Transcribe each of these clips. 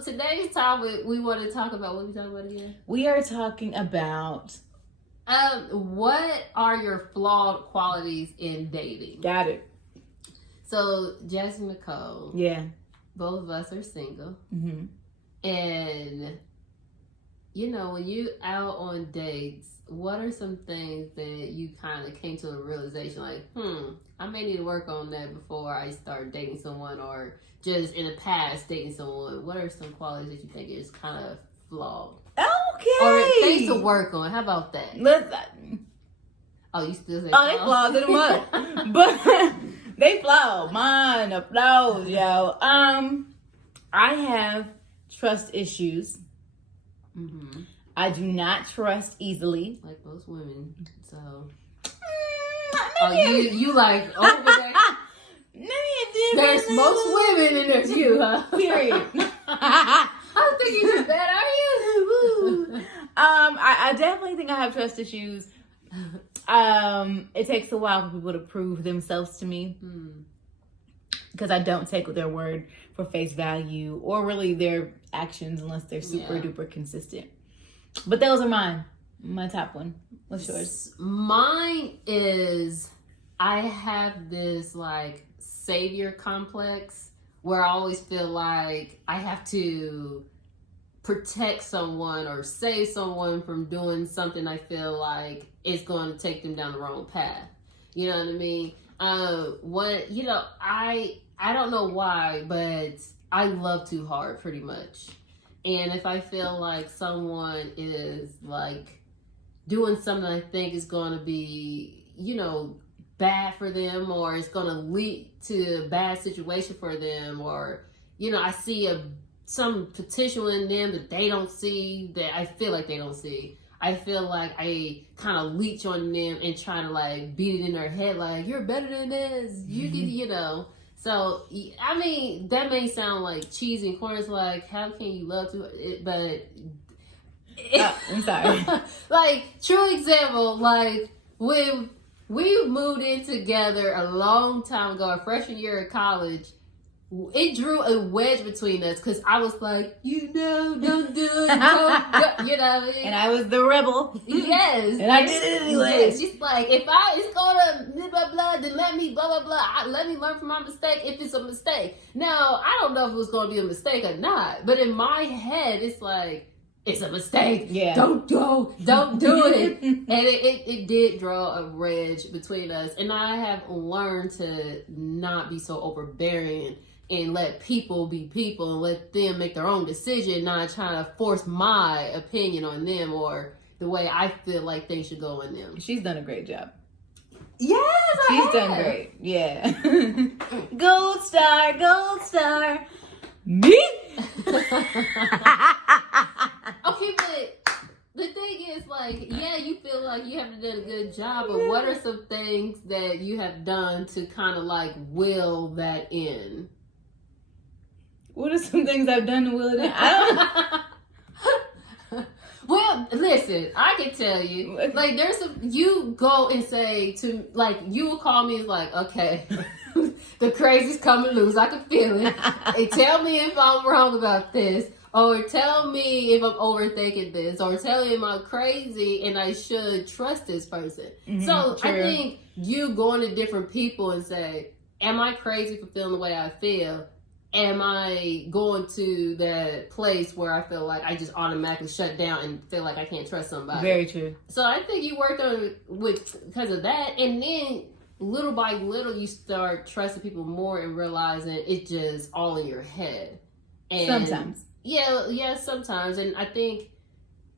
So today's topic, we want to talk about, what are we talking about again? We are talking about... what are your flawed qualities in dating? Got it. So, Jasmine Nicole. Yeah. Both of us are single. Mm-hmm. And, you know, when you out on dates, what are some things that you kind of came to a realization like, I may need to work on that before I start dating someone, or just in the past dating someone? What are some qualities that you think is kind of flawed? Okay. Or things to work on. How about that? Oh, you still say they flawed in them up. But they flawed. Mine are flawed, yo. I have trust issues. Mm-hmm. I do not trust easily. Like most women, so. Maybe you like over there. There's most women and there's you, huh? Period. I don't think you do that, are you? I definitely think I have trust issues. It takes a while for people to prove themselves to me, because I don't take their word for face value or really their actions unless they're super duper consistent. But those are mine. My top one. What's yours? Mine is, I have this like savior complex where I always feel like I have to protect someone or save someone from doing something I feel like it's going to take them down the wrong path. You know what I mean? I don't know why, but I love too hard pretty much. And if I feel like someone is like doing something I think is going to be, bad for them, or it's going to lead to a bad situation for them, or, I see some potential in them that they don't see, that I feel like they don't see. I feel like I kind of leech on them and try to like beat it in their head, like, you're better than this. You can, So, I mean, that may sound like cheesy and corny. It's like, how can you love to it? But I'm sorry. Like, true example, like when we moved in together a long time ago, our freshman year of college, it drew a wedge between us because I was like, don't do it, don't, you know what I mean? And I was the rebel. Yes. And I did it anyway. Yes. She's like, if it's gonna blah, blah, blah, then let me blah, blah, blah. Let me learn from my mistake if it's a mistake. Now, I don't know if it was gonna be a mistake or not, but in my head, it's like, it's a mistake. Yeah. Don't do it. And it did draw a wedge between us. And I have learned to not be so overbearing and let people be people and let them make their own decision, not trying to force my opinion on them or the way I feel like things should go in them. She's done a great job. Yes, She's done great. Yeah. Gold star. Me? Okay, but the thing is, like, yeah, you feel like you haven't done a good job, but what are some things that you have done to kind of like will that in? What are some things I've done to will it in? I don't. Well, listen, I can tell you, like, you go and say to, like, you will call me like, okay, the crazy's coming loose. I can feel it. And tell me if I'm wrong about this, or tell me if I'm overthinking this, or tell me if I'm crazy and I should trust this person. Mm-hmm, so true. I think you going to different people and say, am I crazy for feeling the way I feel? Am I going to that place where I feel like I just automatically shut down and feel like I can't trust somebody? Very true. So I think you worked on it because of that. And then little by little, you start trusting people more and realizing it's just all in your head. And sometimes. Yeah, sometimes. And I think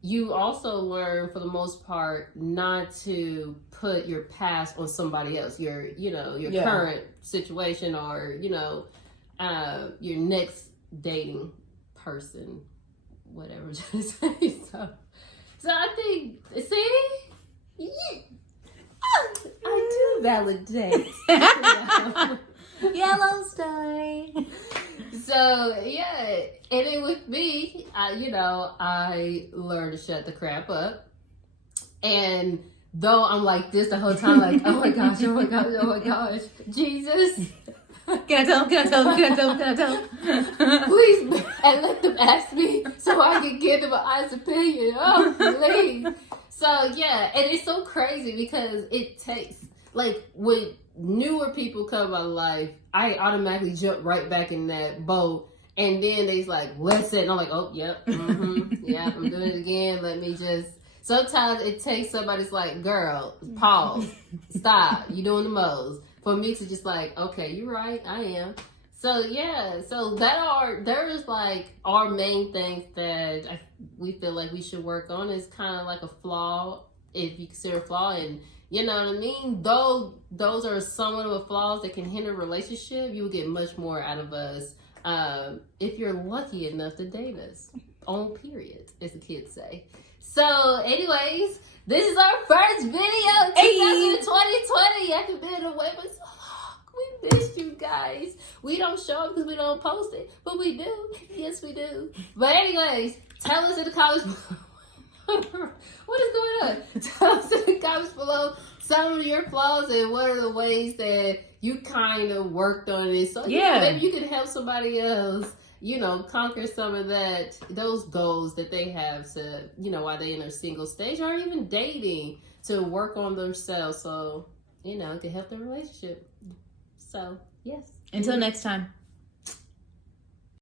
you also learn, for the most part, not to put your past on somebody else, your current situation, or, your next dating person, whatever. So I think, see, I do validate. Yellow star. So yeah, and then with me, I learned to shut the crap up, and though I'm like this the whole time, like, oh my gosh, Jesus. Can I tell them? Can I tell them? Can I tell them? Can I tell them? Please, and let them ask me so I can give them an honest opinion. Oh, please. So, yeah, and it's so crazy because it takes, like, when newer people come in my life, I automatically jump right back in that boat. And then they's like, listen. And I'm like, oh, yep, yeah, I'm doing it again. Let me just. Sometimes it takes somebody's like, girl, pause, stop. You doing the most. For me to just like, okay, you're right, I am. So yeah, so there's like our main things that we feel like we should work on is kind of like a flaw, if you consider a flaw, and you know what I mean. Though those are somewhat of a flaws that can hinder a relationship, you will get much more out of us if you're lucky enough to date us. On period, as the kids say. So, anyways, this is our first video of 2020. I have been away for so long. We missed you guys. We don't show up because we don't post it, but we do. Yes, we do. But anyways, tell us in the comments below. What is going on? Tell us in the comments below some of your flaws and what are the ways that you kind of worked on it. So maybe you can help somebody else, you know, conquer some of those goals that they have to, you know, while they're in their single stage or even dating, to work on themselves so, you know, it can help their relationship. So, yes. Until next time.